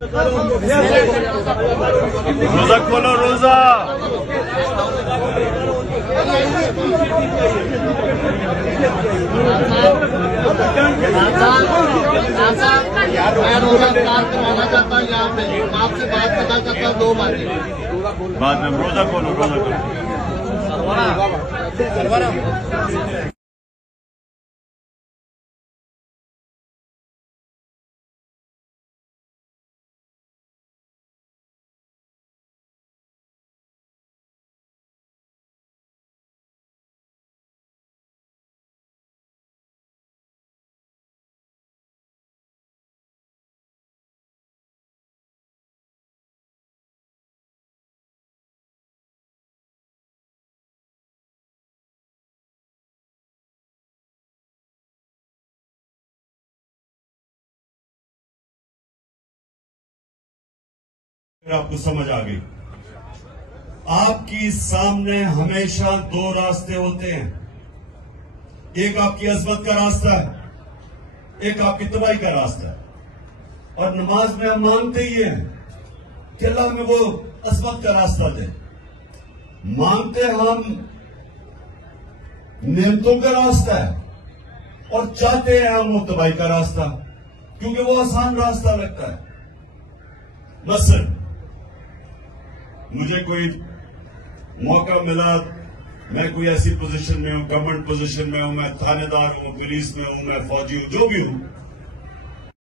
रोजा खोलो रोजा। मैं रोजा करवाना चाहता हूँ यहाँ पे, आपसे बात करना चाहता हूँ 2 बातें। बाद में रोजा खोलो, रोजा खोलो। आपको समझ आ गई। आपकी सामने हमेशा 2 रास्ते होते हैं, एक आपकी अजमत का रास्ता है, एक आपकी तबाही का रास्ता है। और नमाज में हम मांगते ही हैं कि अल्लाह हमें वो अजमत का रास्ता दे। मांगते हम नेमतों का रास्ता है और चाहते हैं हम वो तबाही का रास्ता, क्योंकि वो आसान रास्ता लगता है। मसलन मुझे कोई मौका मिला, मैं कोई ऐसी पोजीशन में हूं, गवर्नमेंट पोजीशन में हूं, मैं थानेदार हूं, पुलिस में हूं, मैं फौजी हूं, जो भी हूं,